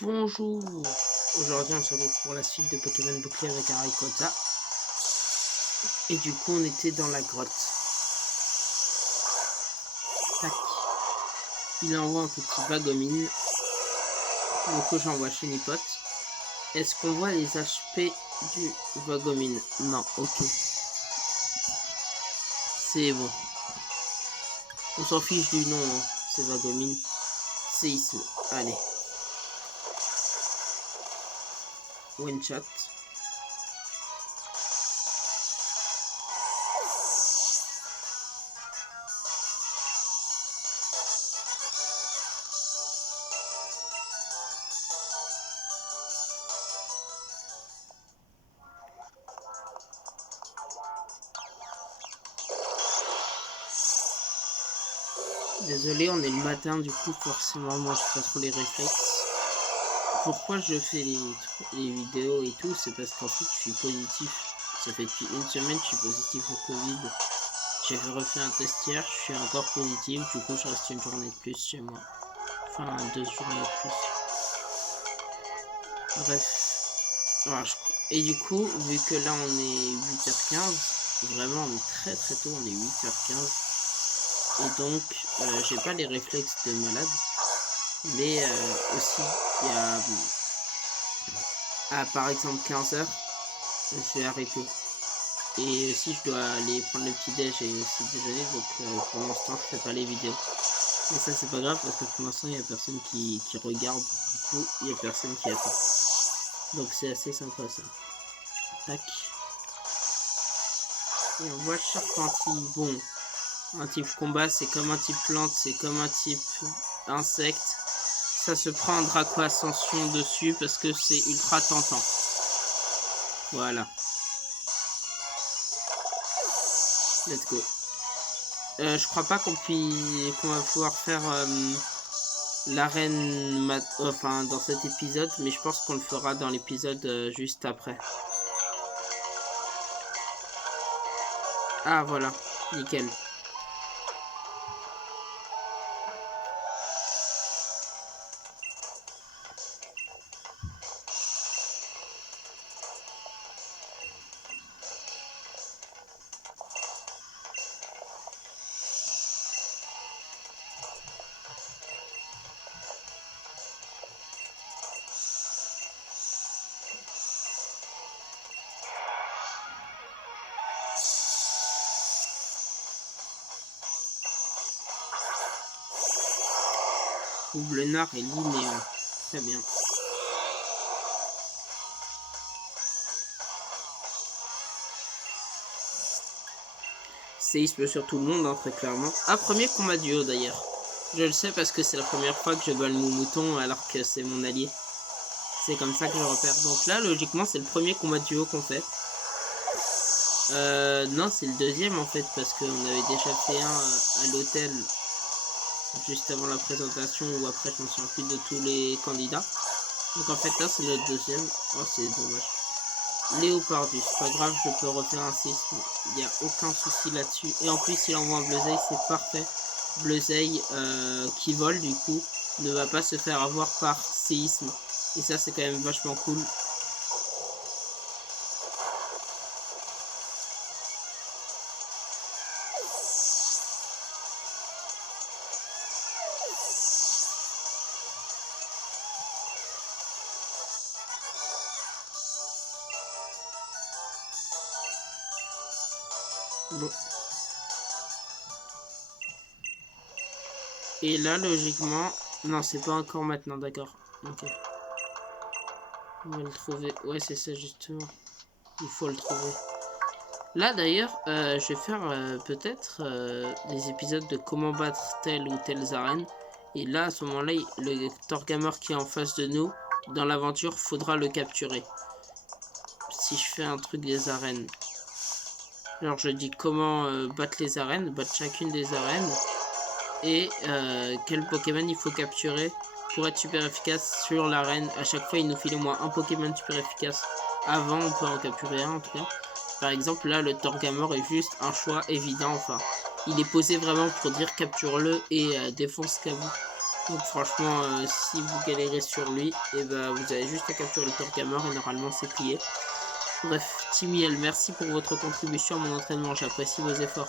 Bonjour. Aujourd'hui on se retrouve pour la suite de Pokémon Bouclier avec un Rayquaza. Et du coup on était dans la grotte. Tac. Il envoie un petit Vagomine. Du coup j'envoie Chenipot. Est-ce qu'on voit les HP du Vagomine? Non, ok. C'est bon. On s'en fiche du nom, hein. C'est Vagomine. Séisme. Allez. One shot. Désolé, on est le matin, du coup forcément moi je pas trop les réflexes. Pourquoi je fais les vidéos et tout, c'est parce qu'en fait je suis positif. Ça fait depuis une semaine que je suis positif au Covid. J'ai refait un test hier, je suis encore positif, du coup je reste une journée de plus chez moi. Enfin 2 journées de plus. Bref. Voilà, et du coup, vu que là on est 8h15, vraiment on est très tôt, on est 8h15. Et donc j'ai pas les réflexes de malade. Mais aussi il y a par exemple 15h, je vais arrêter. Et aussi je dois aller prendre le petit déj et aussi déjeuner, donc pour l'instant je fais pas les vidéos. Mais ça c'est pas grave parce que pour l'instant il y a personne qui regarde, du coup il y a personne qui attend. Donc c'est assez sympa ça. Tac. Et on voit Charpentier. Bon, un type combat c'est comme un type plante, c'est comme un type insecte. Ça se prend un Draco Ascension dessus parce que c'est ultra tentant. Voilà. Let's go. Je crois pas qu'on va pouvoir faire l'arène enfin dans cet épisode, mais je pense qu'on le fera dans l'épisode juste après. Ah voilà, nickel. Boublenard et Linéa. Très bien. Séisme sur tout le monde, hein, très clairement. Ah, premier combat duo d'ailleurs. Je le sais parce que c'est la première fois que je bats le Moumouton alors que c'est mon allié. C'est comme ça que je repère. Donc là, logiquement, c'est le premier combat duo qu'on fait. Non, c'est le deuxième en fait, parce qu'on avait déjà fait un à l'hôtel juste avant la présentation, ou après je me souviens plus de tous les candidats. Donc en fait là c'est le deuxième. Oh c'est dommage. Léopardu, c'est pas grave, je peux refaire un séisme, il n'y a aucun souci là-dessus. Et en plus il envoie un Bleuzeil, c'est parfait. Bleuzeil qui vole du coup ne va pas se faire avoir par séisme. Et ça c'est quand même vachement cool. Bon. Et là, logiquement... Non, c'est pas encore maintenant, d'accord. Ok. On va le trouver. Ouais, c'est ça, justement. Il faut le trouver. Là, d'ailleurs, je vais faire peut-être des épisodes de comment battre telle ou telle arène. Et là, à ce moment-là, le Torgamor qui est en face de nous, dans l'aventure, faudra le capturer. Si je fais un truc des arènes. Alors, je dis comment battre les arènes, battre chacune des arènes. Et quel Pokémon il faut capturer pour être super efficace sur l'arène. À chaque fois il nous file au moins un Pokémon super efficace. Avant on peut en capturer un en tout cas. Par exemple là le Torgamor est juste un choix évident. Enfin il est posé vraiment pour dire capture-le et défonce Kabu. Donc franchement, si vous galérez sur lui, et ben vous avez juste à capturer le Torgamor et normalement c'est plié. Bref, Timiel, merci pour votre contribution à mon entraînement, j'apprécie vos efforts.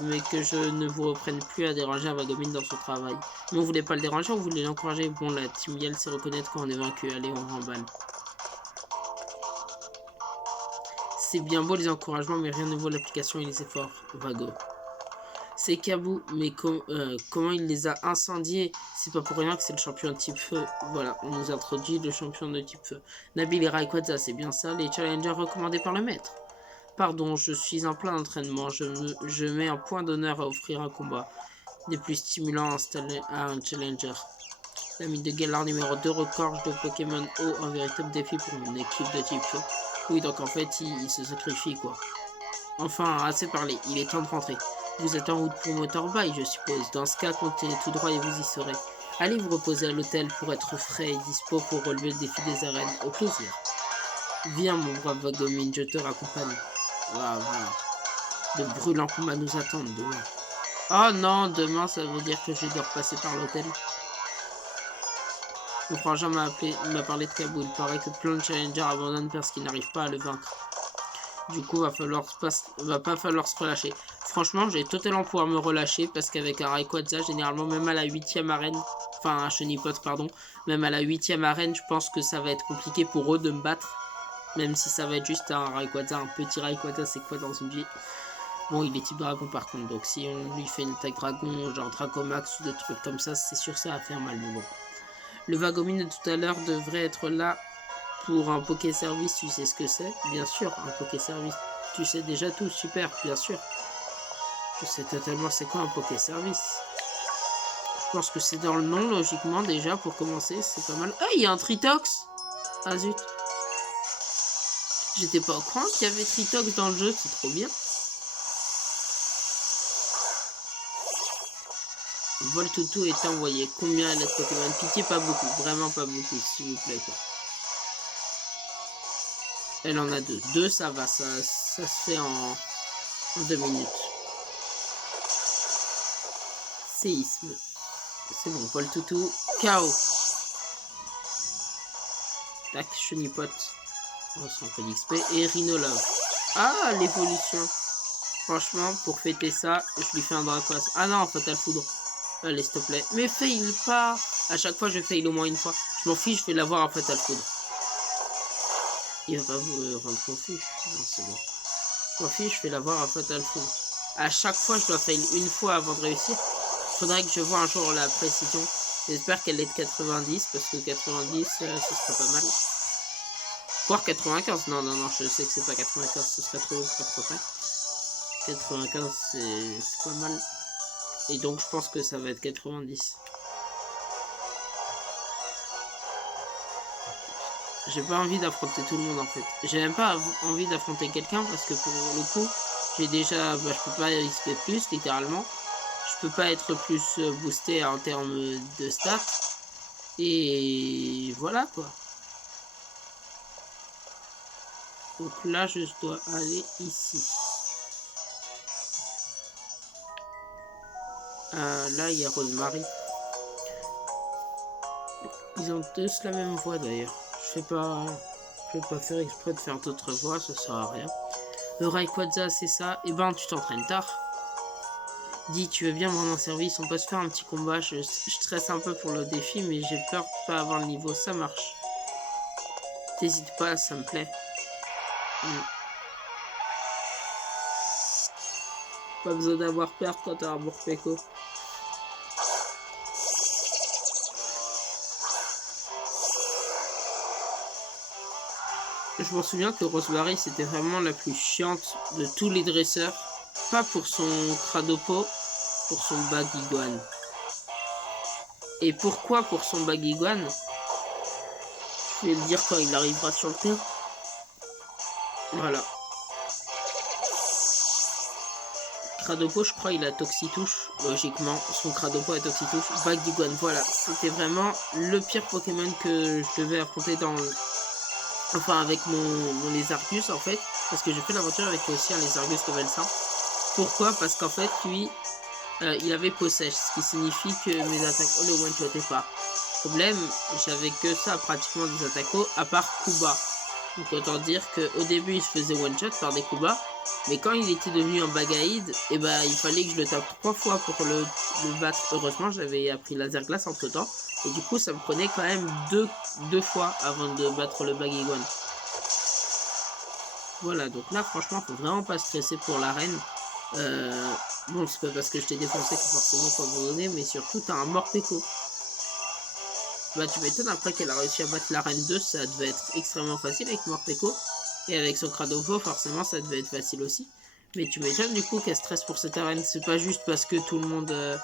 Mais que je ne vous reprenne plus à déranger un Vagomine dans son travail. Mais on voulait pas le déranger, on voulait l'encourager. Bon, la Timiel sait reconnaître quand on est vaincu. Allez, on remballe. C'est bien beau les encouragements, mais rien ne vaut l'application et les efforts. Vago. C'est Kabou, mais comment il les a incendiés? C'est pas pour rien que c'est le champion de type feu. Voilà, on nous introduit le champion de type feu. Nabil et Rayquaza, c'est bien ça, les challengers recommandés par le maître. Pardon, je suis en plein entraînement. Je mets un point d'honneur à offrir un combat des plus stimulants à un challenger. L'ami de Galar numéro 2 recorge de Pokémon O, un véritable défi pour mon équipe de type feu. Oui, donc en fait, il se sacrifie, quoi. Enfin, assez parlé, il est temps de rentrer. Vous êtes en route pour Motorbike, je suppose. Dans ce cas, continuez tout droit et vous y serez. Allez vous reposer à l'hôtel pour être frais et dispo pour relever le défi des arènes. Au plaisir. Viens, mon brave Vagomine, je te raccompagne. Voilà. De brûlants combats nous attendent demain. Oh non, demain, ça veut dire que je dois repasser par l'hôtel. Mon frangin m'a parlé de Kabou. Il paraît que plein de challengers abandonnent parce qu'ils n'arrivent pas à le vaincre. Du coup, va pas falloir se relâcher. Franchement, j'ai totalement pouvoir me relâcher parce qu'avec un Rayquaza, généralement, même à la 8ème arène, enfin un Chenipote, pardon, même à la 8ème arène, je pense que ça va être compliqué pour eux de me battre. Même si ça va être juste un Rayquaza, un petit Rayquaza, c'est quoi dans une vie? Bon, il est type dragon par contre, donc si on lui fait une attaque dragon, genre Dracomax ou des trucs comme ça, c'est sûr ça va faire mal, mais bon. Le Vagomine de tout à l'heure devrait être là pour un Poké Service, tu sais ce que c'est? Bien sûr, un Poké Service. Tu sais déjà tout, super, bien sûr. Je sais totalement c'est quoi un Poké Service. Je pense que c'est dans le nom, logiquement, déjà, pour commencer, c'est pas mal. Ah, il y a un Tritox! Ah zut. J'étais pas au courant qu'il y avait Tritox dans le jeu, c'est trop bien. Voltoutou est envoyé. Combien elle est Pokémon? Pitié, pas beaucoup. Vraiment pas beaucoup, s'il vous plaît, quoi. Elle en a deux. Deux, ça va. Ça se fait en 2 minutes. Séisme. C'est bon. Voltoutou. KO. Tac, Chenipote. On s'en fait d'XP. Et Rhinolove. Ah, l'évolution. Franchement, pour fêter ça, je lui fais un Dracoise. Ah non, Fatal Foudre. Allez, s'il te plaît. Mais fail pas. À chaque fois, je fail au moins une fois. Je m'en fiche, je vais l'avoir à Fatal Foudre. Il va pas vous rendre confus. Non, c'est bon. Je m'en fiche, je vais l'avoir à Fatal Foudre. À chaque fois, je dois fail une fois avant de réussir. Faudrait que je vois un jour la précision. J'espère qu'elle est de 90, parce que 90, ce serait pas mal. Voire 95. Non, je sais que c'est pas 95, ce serait trop 95, c'est pas mal. Et donc, je pense que ça va être 90. J'ai pas envie d'affronter tout le monde, en fait. J'ai même pas envie d'affronter quelqu'un, parce que pour le coup, j'ai déjà... Bah, je peux pas XP plus, littéralement. Je peux pas être plus boosté en termes de stats. Et voilà, quoi. Donc là, je dois aller ici. Là, il y a Rosemary. Ils ont tous la même voix, d'ailleurs. Je vais pas faire exprès de faire d'autres voix, ça sert à rien. Le Rayquaza, c'est ça. Eh ben, tu t'entraînes tard. Dis, tu veux bien me rendre un service? On peut se faire un petit combat. Je stresse un peu pour le défi, mais j'ai peur de pas avoir le niveau. Ça marche. T'hésites pas, ça me plaît. Pas besoin d'avoir peur quand t'as un Morpeko. Je m'en souviens que Rosemary, c'était vraiment la plus chiante de tous les dresseurs. Pas pour son Cradopo, pour son Baguiguan. Et pourquoi pour son Baguiguan? Je vais le dire quand il arrivera sur le terrain. Voilà. Cradopo, je crois, il a Toxitouche. Logiquement, son Cradopo a Toxitouche. Baguiguan, voilà. C'était vraiment le pire Pokémon que je devais affronter dans... Enfin, avec mon Lézargus, en fait. Parce que j'ai fait l'aventure avec aussi un Lézargus level 100. Pourquoi? Parce qu'en fait, lui, il avait peau sèche, ce qui signifie que mes attaques le one-shotaient pas. Problème, j'avais que ça pratiquement des attaques à part Kuba. Donc autant dire qu'au début il se faisait one-shot par des Kuba, mais quand il était devenu un Bagaïd, et bah il fallait que je le tape 3 fois pour le battre. Heureusement j'avais appris laser glace entre temps, et du coup ça me prenait quand même deux fois avant de battre le Bagaiguan. Voilà, donc là franchement faut vraiment pas stresser pour l'arène. Bon, c'est pas parce que je t'ai défoncé que forcément faut abandonner, mais surtout t'as un Morpeko. Bah tu m'étonnes, après qu'elle a réussi à battre l'arène 2, ça devait être extrêmement facile avec Morpeko. Et avec son Cradofo, forcément ça devait être facile aussi. Mais tu m'étonnes du coup qu'elle stresse pour cette arène. C'est pas juste parce que tout le monde...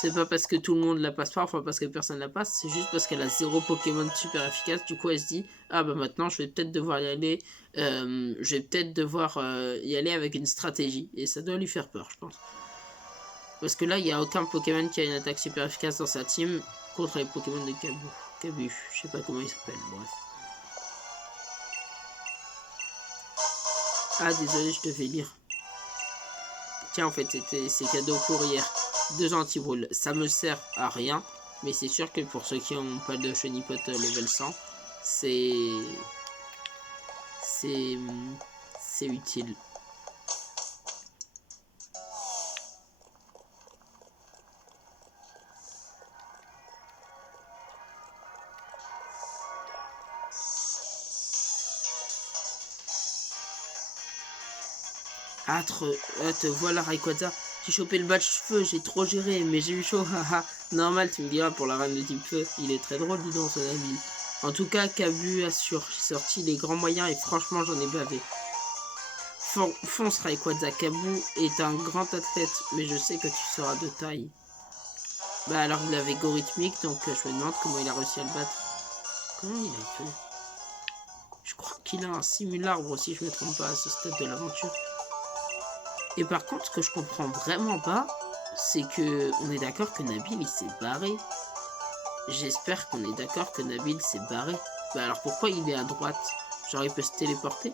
c'est pas parce que tout le monde la passe pas, enfin parce que personne la passe, c'est juste parce qu'elle a 0 Pokémon super efficace. Du coup elle se dit, ah bah maintenant je vais peut-être devoir y aller, y aller avec une stratégie. Et ça doit lui faire peur, je pense. Parce que là, il n'y a aucun Pokémon qui a une attaque super efficace dans sa team contre les Pokémon de Kabu. Je sais pas comment il s'appelle, bref. Ah désolé, je te fais lire. Tiens, en fait c'est cadeau pour hier. 2 anti-broules, ça me sert à rien, mais c'est sûr que pour ceux qui n'ont pas de Chenipote level 100, c'est utile. Ah, te voilà Rayquaza, j'ai chopé le badge feu, j'ai trop géré, mais j'ai eu chaud, haha. Normal, tu me diras, pour la reine de type feu, il est très drôle, dis donc, ce Nabil. En tout cas, Kabu a sorti les grands moyens et franchement, j'en ai bavé. Fonce Rayquaza, Kabu est un grand athlète, mais je sais que tu seras de taille. Bah alors, il avait go rythmique, donc je me demande comment il a réussi à le battre. Comment il a fait? Je crois qu'il a un simularbre, si je me trompe pas, à ce stade de l'aventure. Et par contre, ce que je comprends vraiment pas, c'est que on est d'accord que Nabil il s'est barré. J'espère qu'on est d'accord que Nabil s'est barré. Bah alors pourquoi il est à droite? Genre il peut se téléporter?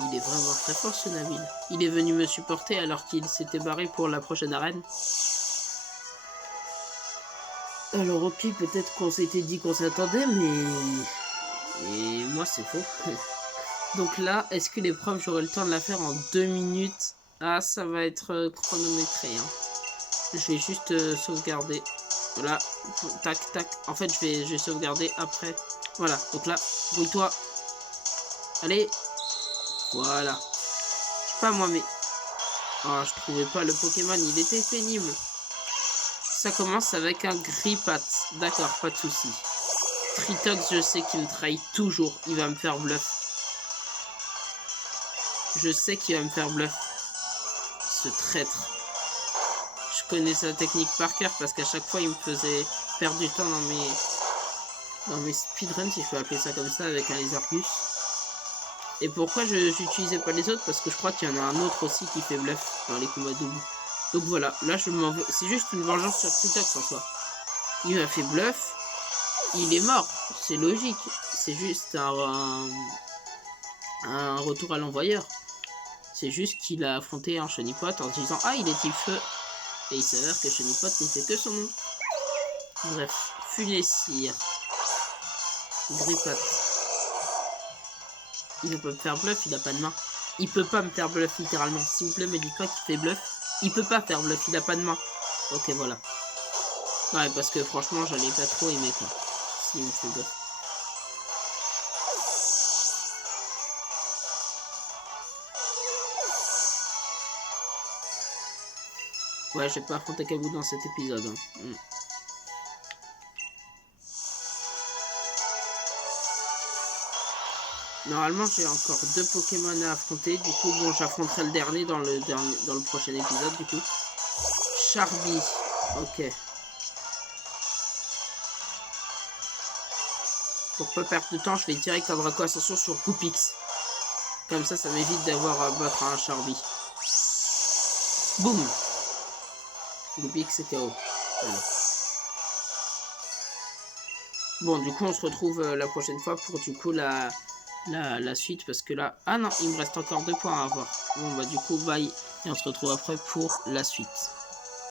Il est vraiment très fort ce Nabil. Il est venu me supporter alors qu'il s'était barré pour la prochaine arène. Alors ok, peut-être qu'on s'était dit qu'on s'attendait, mais... Et moi c'est faux. Donc là, est-ce que l'épreuve, j'aurai le temps de la faire en 2 minutes? Ah, ça va être chronométré. Hein. Je vais juste sauvegarder. Voilà. Tac, tac. En fait, je vais sauvegarder après. Voilà. Donc là, brouille-toi. Allez. Voilà. Je sais pas moi, mais... Oh, je trouvais pas le Pokémon. Il était pénible. Ça commence avec un Grippat. D'accord, pas de souci. Tritox, je sais qu'il me trahit toujours. Il va me faire bluff. Je sais qu'il va me faire bluff. Ce traître. Je connais sa technique par cœur parce qu'à chaque fois il me faisait perdre du temps dans mes speedruns, si je peux appeler ça comme ça, avec un Lézargus. Et pourquoi je n'utilisais pas les autres? Parce que je crois qu'il y en a un autre aussi qui fait bluff dans les combats doubles. Donc voilà, là je m'en veux. C'est juste une vengeance sur Tritox en soi. Il m'a fait bluff. Il est mort. C'est logique. C'est juste un retour à l'envoyeur. C'est juste qu'il a affronté un Chenipote en se disant ah il est type feu. Et il s'avère que Chenipote n'était que son nom. Bref, Funessir. Grippat. Il ne peut pas me faire bluff, il a pas de main. Il peut pas me faire bluff littéralement. S'il vous plaît, me dites pas qu'il fait bluff. Il peut pas faire bluff, il a pas de main. Ok, voilà. Ouais, parce que franchement, j'allais pas trop aimer quoi. S'il me fait bluff. Ouais, j'ai pas affronté Kabu dans cet épisode. Hein. Normalement, j'ai encore 2 Pokémon à affronter. Du coup, bon, j'affronterai le dernier dans le prochain épisode. Du coup, Charby. Ok. Pour pas perdre de temps, je vais direct en Draco Ascension sur Goupix. Comme ça m'évite d'avoir à battre un Charby. Boum. Goupix c'est KO. Voilà. Bon, du coup, on se retrouve la prochaine fois pour du coup la suite. Parce que là... Ah non, il me reste encore 2 points à avoir. Bon, bah du coup, bye. Et on se retrouve après pour la suite.